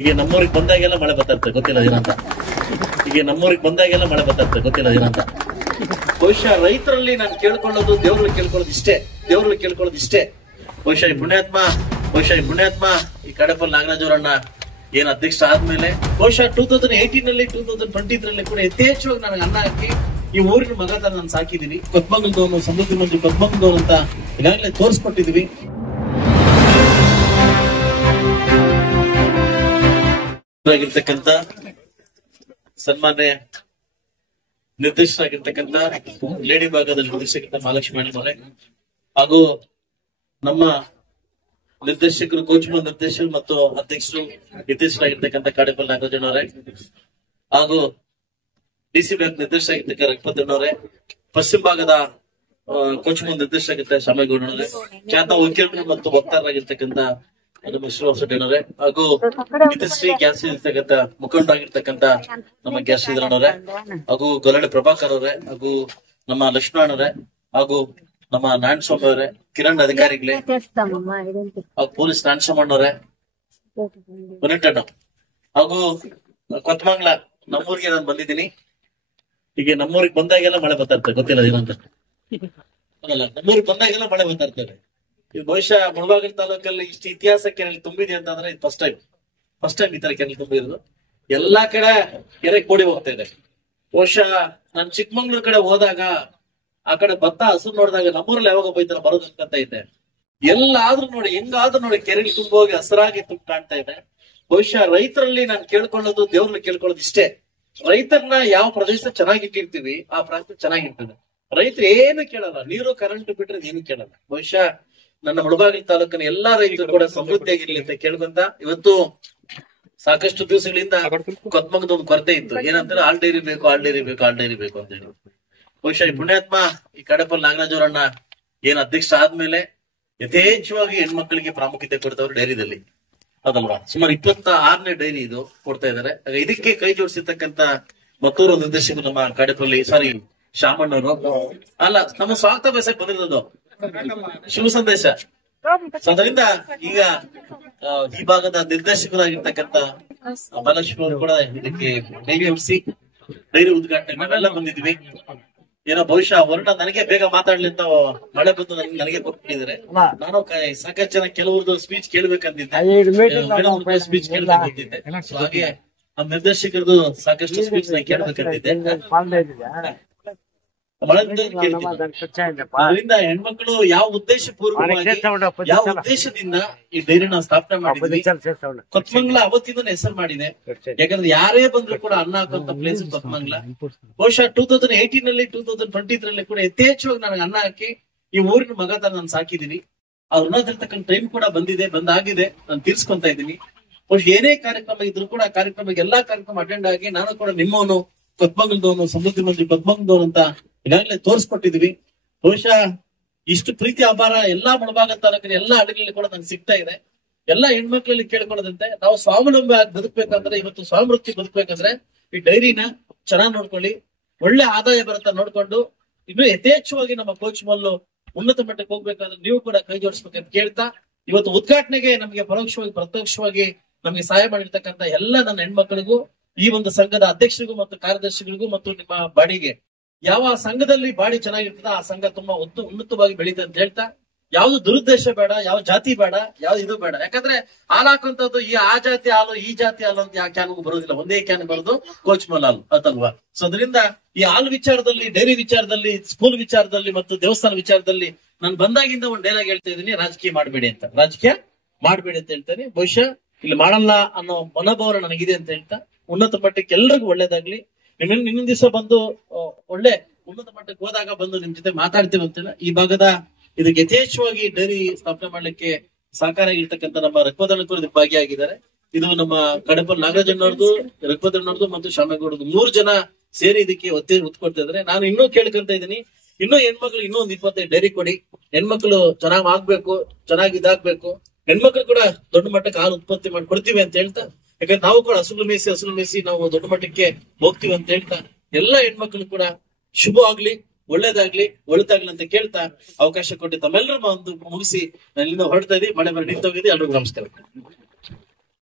ಈಗ ನಮ್ಮೂರಿಗೆ ಬಂದಾಗೆಲ್ಲ ಮಳೆ ಬರ್ತಾ ಗೊತ್ತಿಲ್ಲ ಏನಂತ. ಈಗ ನಮ್ಮೂರಿಗೆ ಬಂದಾಗೆಲ್ಲ ಮಳೆ ಬರ್ತಾ ಗೊತ್ತಿಲ್ಲ ಏನಂತ. ಬಹುಶಃ ರೈತರಲ್ಲಿ ನಾನು ಕೇಳ್ಕೊಳ್ಳೋದು ದೇವ್ರಲ್ಲಿ ಕೇಳ್ಕೊಳ್ಳೋದು ಇಷ್ಟೇ. ಬಹುಶಃ ಈ ಪುಣ್ಯಾತ್ಮ ಈ ಕಡಪಲ್ಲಿ ನಾಗರಾಜ್ ಅವರನ್ನ ಏನ್ ಅಧ್ಯಕ್ಷ ಆದ್ಮೇಲೆ ಬಹುಶಃ 2018 2023 ಕೂಡ ಯಥೇಚ್ಛವಾಗಿ ನನಗೆ ಅನ್ನ ಹಾಕಿ ಈ ಊರಿನ ಮಗ ತರ ನಾನು ಸಾಕಿದೀನಿ. ಕೊತ್ಮಂಗಲದವನು ಸಮೃದ್ಧಿ ಮಂತ್ರಿ ಕೊತ್ಮಂಗಲದವರು ಅಂತ ಈಗಾಗಲೇ ತೋರಿಸ್ಕೊಟ್ಟಿದೀವಿ. ಆಗಿರ್ತಕ್ಕಂಥ ಸನ್ಮಾನ್ಯ ನಿರ್ದೇಶಕರಾಗಿರ್ತಕ್ಕಂಥ ಲೇಡಿ ಭಾಗದಲ್ಲಿ ನಿರ್ದೇಶಕ ಮಹಾಲಕ್ಷ್ಮಿ ಅವರೇ ಹಾಗೂ ನಮ್ಮ ನಿರ್ದೇಶಕರು ಕೋಚ್ಮನ್ ನಿರ್ದೇಶಕರು ಮತ್ತು ಅಧ್ಯಕ್ಷರು ನಿರ್ದೇಶಕರಾಗಿರ್ತಕ್ಕಂಥ ಕಾಡೇಪಲ್ಲಿ ನಾಗರಾಜಣ್ಣವರೇ ಹಾಗೂ ಡಿಸಿ ಬ್ಯಾಂಕ್ ನಿರ್ದೇಶಕರಾಗಿರ್ತಕ್ಕ ರಘುಪತಣ್ಣವರೇ, ಪಶ್ಚಿಮ ಭಾಗದ ಕೋಚ್ಮನ್ ನಿರ್ದೇಶಕರಾಗಿರ್ತಾರೆ ಶಾಮೇಗೌಡನವರೇ, ಖ್ಯಾತ ವಕೀಲರು ಮತ್ತು ವಕ್ತಾರರಾಗಿರ್ತಕ್ಕಂಥ ನಮ್ಮ ಶ್ರೀನಿವಾಸಣ್ಣವರೇ ಹಾಗೂ ಶ್ರೀ ಗ್ಯಾಸ್ ಇರ್ತಕ್ಕಂಥ ಮುಖಂಡರಾಗಿರ್ತಕ್ಕಂಥ ನಮ್ಮ ಗ್ಯಾಸ್ ಶ್ರೀಧರಣ್ಣವರೇ ಹಾಗೂ ಗೊರಳೆ ಪ್ರಭಾಕರ್ ಅವರೇ ಹಾಗೂ ನಮ್ಮ ಲಕ್ಷ್ಮಣವರೇ ಹಾಗೂ ನಮ್ಮ ನಾರಾಯಣಸ್ವಾಮಿ ಅವರೇ, ಕಿರಣ್ ಅಧಿಕಾರಿಗಳೇ ಹಾಗೂ ಪೊಲೀಸ್ ನಾರಾಯಣಸ್ವಾಮಣ್ಣವರೇ, ಪುನೀಟಣ್ಣ ಹಾಗೂ ಕೊತ್ಮಂಗ್ಲ ನಮ್ಮೂರಿಗೆ ನಾನು ಬಂದಿದ್ದೀನಿ. ಈಗ ನಮ್ಮೂರಿಗೆ ಬಂದಾಗೆಲ್ಲ ಮಳೆ ಬರ್ತಾ ಇರ್ತದೆ ಗೊತ್ತಿಲ್ಲ ಏನಂತ. ನಮ್ಮೂರಿಗೆ ಬಂದಾಗೆಲ್ಲ ಮಳೆ ಬರ್ತಾ ಇರ್ತದೆ. ಇದು ಬಹುಶಃ ಮುಳಬಾಗಿಲು ತಾಲೂಕಲ್ಲಿ ಇಷ್ಟು ಇತಿಹಾಸ ಕೆರೆ ತುಂಬಿದೆ ಅಂತಂದ್ರೆ ಇದು ಫಸ್ಟ್ ಟೈಮ್ ಈ ತರ ಕೆರೆ ತುಂಬಿರೋದು. ಎಲ್ಲಾ ಕಡೆ ಕೆರೆ ಕೂಡಿ ಹೋಗ್ತಾ ಇದೆ. ಬಹುಶಃ ನಾನು ಚಿಕ್ಕಮಂಗ್ಳೂರ್ ಕಡೆ ಹೋದಾಗ ಆ ಕಡೆ ಭತ್ತ ಹಸು ನೋಡಿದಾಗ ನಮ್ಮೂರಲ್ಲಿ ಯಾವಾಗ ಬೈತಾರ ಬರೋದು ಅನ್ಕಂತ ಇದೆ. ಎಲ್ಲಾದ್ರೂ ನೋಡಿ ಹೆಂಗಾದ್ರೂ ನೋಡಿ ಕೆರೆಗೆ ತುಂಬೋಗಿ ಹಸರಾಗಿ ಕಾಣ್ತಾ ಇದೆ. ಬಹುಶಃ ರೈತರಲ್ಲಿ ನಾನು ಕೇಳ್ಕೊಳ್ಳೋದು ದೇವ್ರಲ್ಲಿ ಕೇಳ್ಕೊಳ್ಳೋದು ಇಷ್ಟೇ. ರೈತರನ್ನ ಯಾವ ಪ್ರದೇಶ ಚೆನ್ನಾಗಿಟ್ಟಿರ್ತೀವಿ ಆ ಪ್ರಾಂತ ಚೆನ್ನಾಗಿರ್ತದೆ. ರೈತರು ಏನು ಕೇಳಲ್ಲ, ನೀರು ಕರೆಂಟ್ ಬಿಟ್ರೆ ಏನು ಕೇಳಲ್ಲ. ಬಹುಶಃ ನನ್ನ ಮುಳಬಾಗಿಲು ತಾಲೂಕಿನ ಎಲ್ಲಾ ರೈತರು ಕೂಡ ಸಮೃದ್ಧಿಯಾಗಿರ್ಲಿ ಅಂತ ಕೇಳ್ಕೊಂತ ಇವತ್ತು ಸಾಕಷ್ಟು ದಿವಸಗಳಿಂದ ಕೊತ್ಮಂಗದ ಒಂದು ಕೊರತೆ ಇತ್ತು. ಏನಂತಾರೆ ಹಾಲ್ ಡೈರಿ ಬೇಕು ಅಂತ ಹೇಳಿ. ಬಹುಶಃ ಈ ಪುಣ್ಯಾತ್ಮ ಈ ಕಡಪಲ್ಲಿ ನಾಗರಾಜ್ ಅವರನ್ನ ಏನ್ ಅಧ್ಯಕ್ಷ ಆದ್ಮೇಲೆ ಯಥೇಚ್ಛವಾಗಿ ಹೆಣ್ಮಕ್ಳಿಗೆ ಪ್ರಾಮುಖ್ಯತೆ ಕೊಡ್ತವ್ರು ಡೈರಿದಲ್ಲಿ ಅದಲ್ವಾ. ಸುಮಾರು 26ನೇ ಡೈರಿ ಇದು ಕೊಡ್ತಾ ಇದಾರೆ. ಇದಕ್ಕೆ ಕೈ ಜೋಡಿಸಿರ್ತಕ್ಕಂತ ಮತ್ತೂರು ನಿರ್ದೇಶಕರು ನಮ್ಮ ಕಡಪಲ್ಲಿ ಶಾಮಣ್ಣವರು ಅಲ್ಲ ನಮ್ಮ ಸ್ವಾಗತ ಬಯಸಕ್ ಬಂದಿರೋದು ಶುಭ ಸಂದೇಶ. ಅದರಿಂದ ಈಗ ಈ ಭಾಗದ ನಿರ್ದೇಶಕರಾಗಿರ್ತಕ್ಕಂಥ ಮಹಾಲಕ್ಷ್ಮಿ ಅವರು ಕೂಡ ಇದಕ್ಕೆ ಡೈರಿ ಹೊಡಿಸಿ ಡೈರಿ ಉದ್ಘಾಟನೆ ನಾವೆಲ್ಲ ಬಂದಿದ್ವಿ. ಏನೋ ಬಹುಶಃ ವರ್ಣ ನನಗೆ ಬೇಗ ಮಾತಾಡ್ಲಿ ಅಂತ ಮಳೆ ಬಂದು ನನಗೆ ಕೊಟ್ಟಿದ್ದಾರೆ. ನಾನು ಸಾಕಷ್ಟು ಜನ ಕೆಲವ್ರದ್ದು ಸ್ಪೀಚ್ ಕೇಳ್ಬೇಕಂತಿದ್ದೆ, ಸ್ಪೀಚ್ ಕೇಳ್ಬೇಕಂತಿದ್ದೆ. ಹಾಗೆ ನಮ್ಮ ನಿರ್ದೇಶಕರದು ಸಾಕಷ್ಟು ಸ್ಪೀಚ್ ಕೇಳ್ಬೇಕಂತಿದ್ದೆ. ಅದರಿಂದ ಹೆಣ್ಮಕ್ಳು ಯಾವ ಉದ್ದೇಶದಿಂದ ಈ ಡೈರಿನ ಸ್ಥಾಪನೆ ಮಾಡಿದ್ವಿ. ಕೊತ್ಮಂಗ್ಲ ಅವತ್ತಿಂದ ಹೆಸರು ಮಾಡಿದೆ. ಯಾಕಂದ್ರೆ ಯಾರೇ ಬಂದ್ರು ಕೂಡ ಅನ್ನ ಹಾಕುವಂತ ಪ್ಲೇಸ್ ಕೊತ್ಮಂಗ್ಲ. ಬಹುಶಃ 2018 2023 ಕೂಡ ಯಥೇಚ್ಛವಾಗಿ ನನಗೆ ಅನ್ನ ಹಾಕಿ ಈ ಊರಿನ ಮಗ ತರ ನಾನು ಸಾಕಿದೀನಿ. ಆ ಋಣದಿರ್ತಕ್ಕಂಥ ಟೈಮ್ ಕೂಡ ಬಂದಾಗಿದೆ. ನಾನು ತೀರ್ಸ್ಕೊಂತ ಇದ್ದೀನಿ. ಬಹುಶಃ ಏನೇ ಕಾರ್ಯಕ್ರಮ ಇದ್ರು ಕೂಡ ಎಲ್ಲಾ ಕಾರ್ಯಕ್ರಮ ಅಟೆಂಡ್ ಆಗಿ ನಾನು ಕೂಡ ನಿಮ್ಮವನು ಕೊತ್ಮಂಗಲದವನು ಸಮೃದ್ಧಿ ಮಂತ್ರಿ ಕೊತ್ಮಂಗಲದವರು ಅಂತ ಈಗಾಗಲೇ ತೋರಿಸ್ಕೊಟ್ಟಿದೀವಿ. ಬಹುಶಃ ಇಷ್ಟು ಪ್ರೀತಿ ಅಪಾರ ಎಲ್ಲಾ ಮುಳಬಾಗಿಲು ತಾಲೂಕಿನ ಎಲ್ಲಾ ಹಳ್ಳಿಗಳಲ್ಲಿ ಕೂಡ ನಂಗೆ ಸಿಗ್ತಾ ಇದೆ. ಎಲ್ಲಾ ಹೆಣ್ಮಕ್ಳಲ್ಲಿ ಕೇಳ್ಕೊಳ್ಳೋದಂತೆ ನಾವು ಸ್ವಾವಲಂಬಿ ಆಗಿ ಬದುಕ್ಬೇಕಂದ್ರೆ, ಇವತ್ತು ಸ್ವಾಮೃತಿ ಬದುಕ್ಬೇಕಂದ್ರೆ ಈ ಡೈರಿನ ಚೆನ್ನಾಗಿ ನೋಡ್ಕೊಳ್ಳಿ, ಒಳ್ಳೆ ಆದಾಯ ಬರುತ್ತಾ ನೋಡ್ಕೊಂಡು ಇನ್ನು ಯಥೇಚ್ಛವಾಗಿ ನಮ್ಮ ಕೋಚ್ ಮಲ್ಲು ಉನ್ನತ ಮಟ್ಟಕ್ಕೆ ಹೋಗ್ಬೇಕಾದ್ರೆ ನೀವು ಕೂಡ ಕೈ ಜೋಡಿಸ್ಬೇಕಂತ ಕೇಳ್ತಾ ಇವತ್ತು ಉದ್ಘಾಟನೆಗೆ ನಮಗೆ ಪರೋಕ್ಷವಾಗಿ ಪ್ರತ್ಯಕ್ಷವಾಗಿ ನಮಗೆ ಸಹಾಯ ಮಾಡಿರ್ತಕ್ಕಂಥ ಎಲ್ಲ ನನ್ನ ಹೆಣ್ಮಕ್ಳಿಗೂ ಈ ಒಂದು ಸಂಘದ ಅಧ್ಯಕ್ಷರಿಗೂ ಮತ್ತು ಕಾರ್ಯದರ್ಶಿಗಳಿಗೂ ಮತ್ತು ನಿಮ್ಮ ಬಾಡಿಗೆ ಯಾವ ಸಂಘದಲ್ಲಿ ಬಾಡಿ ಚೆನ್ನಾಗಿರ್ತದ ಆ ಸಂಘ ತುಂಬಾ ಉನ್ನತವಾಗಿ ಬೆಳೀತದೆ ಅಂತ ಹೇಳ್ತಾ ಯಾವ್ದು ದುರುದ್ದೇಶ ಬೇಡ, ಯಾವ ಜಾತಿ ಬೇಡ, ಯಾವ್ದು ಇದು ಬೇಡ. ಯಾಕಂದ್ರೆ ಹಾಲು ಹಾಕುವಂತದ್ದು ಆ ಜಾತಿ ಹಾಲು ಈ ಜಾತಿ ಹಾಲು ಅಂತ ಯಾವ ಕ್ಯಾನ್ಗೂ ಬರೋದಿಲ್ಲ, ಒಂದೇ ಕ್ಯಾನ್ ಬರೋದು ಕೋಚ್ ಮಲ್ ಹಾಲು ಅಂತಲ್ವಾ. ಸೊ ಅದರಿಂದ ಈ ಹಾಲು ವಿಚಾರದಲ್ಲಿ, ಡೈರಿ ವಿಚಾರದಲ್ಲಿ, ಸ್ಕೂಲ್ ವಿಚಾರದಲ್ಲಿ ಮತ್ತು ದೇವಸ್ಥಾನ ವಿಚಾರದಲ್ಲಿ ನಾನು ಬಂದಾಗಿಂದ ಒಂದು ಡೈಲಾಗ್ ಹೇಳ್ತಾ ಇದ್ದೀನಿ, ರಾಜಕೀಯ ಮಾಡಬೇಡಿ ಅಂತ ಹೇಳ್ತೇನೆ. ಬಹುಶಃ ಇಲ್ಲಿ ಮಾಡಲ್ಲ ಅನ್ನೋ ಮನೋಭಾವನೆ ನನಗಿದೆ ಅಂತ ಹೇಳ್ತಾ ಉನ್ನತ ಮಟ್ಟಕ್ಕೆ ಎಲ್ರಿಗೂ ಒಳ್ಳೇದಾಗ್ಲಿ. ಇನ್ನೊಂದ್ ದಿವಸ ಬಂದು ಒಳ್ಳೆ ಉನ್ನತ ಮಟ್ಟಕ್ಕೆ ಹೋದಾಗ ಬಂದು ನಿಮ್ ಜೊತೆ ಮಾತಾಡ್ತೀವಿ ಅಂತೇಳಿ ಈ ಭಾಗದ ಇದಕ್ಕೆ ಯಥೇಚ್ಛವಾಗಿ ಡೈರಿ ಸ್ಥಾಪನೆ ಮಾಡ್ಲಿಕ್ಕೆ ಸಹಕಾರ ಆಗಿರ್ತಕ್ಕಂಥ ನಮ್ಮ ರಘುಪತಣ್ಣವರು ಭಾಗಿಯಾಗಿದ್ದಾರೆ. ಇದು ನಮ್ಮ ಕಡಪಲ್ಲಿ ನಾಗರಾಜಣ್ಣವ್ರದ್ದು, ರಘುಪತಣ್ಣವ್ರದ್ದು ಮತ್ತು ಶಾಮೇಗೌಡರದು 3 ಜನ ಸೇರಿ ಇದಕ್ಕೆ ಒತ್ತು ಕೊಡ್ತಾ ಇದಾರೆ. ನಾನು ಇನ್ನೂ ಕೇಳ್ಕೊಂತ ಇದ್ದೀನಿ, ಇನ್ನೂ ಹೆಣ್ಮಕ್ಳು ಇನ್ನೂ ಒಂದು 25 ಡೈರಿ ಕೊಡಿ. ಹೆಣ್ಮಕ್ಳು ಚೆನ್ನಾಗ್ ಆಗ್ಬೇಕು, ಚೆನ್ನಾಗಿ ಇದಾಗ್ಬೇಕು. ಹೆಣ್ಮಕ್ಳು ಕೂಡ ದೊಡ್ಡ ಮಟ್ಟಕ್ಕೆ ಹಾಲು ಉತ್ಪತ್ತಿ ಮಾಡಿ ಕೊಡ್ತೀವಿ ಅಂತ ಹೇಳ್ತಾ, ಯಾಕಂದ್ರೆ ನಾವು ಕೂಡ ಹಸುಲು ಮೇಯಿಸಿ ನಾವು ದೊಡ್ಡ ಮಟ್ಟಕ್ಕೆ ಹೋಗ್ತೀವಿ ಅಂತ ಹೇಳ್ತಾ ಎಲ್ಲಾ ಹೆಣ್ಮಕ್ಳು ಕೂಡ ಶುಭ ಆಗ್ಲಿ, ಒಳ್ಳೇದಾಗ್ಲಿ ಅಂತ ಕೇಳ್ತಾ ಅವಕಾಶ ಕೊಟ್ಟು ತಮ್ಮೆಲ್ಲರೂ ಒಂದು ಮುಗಿಸಿ ನಾನು ಇಲ್ಲಿಂದ ಹೊರಡ್ತಾ ಇದ್ದೀವಿ. ಮಳೆ ನಿಂತೋಗಿದೆ. ಎಲ್ರಿಗೂ ನಮಸ್ಕಾರ.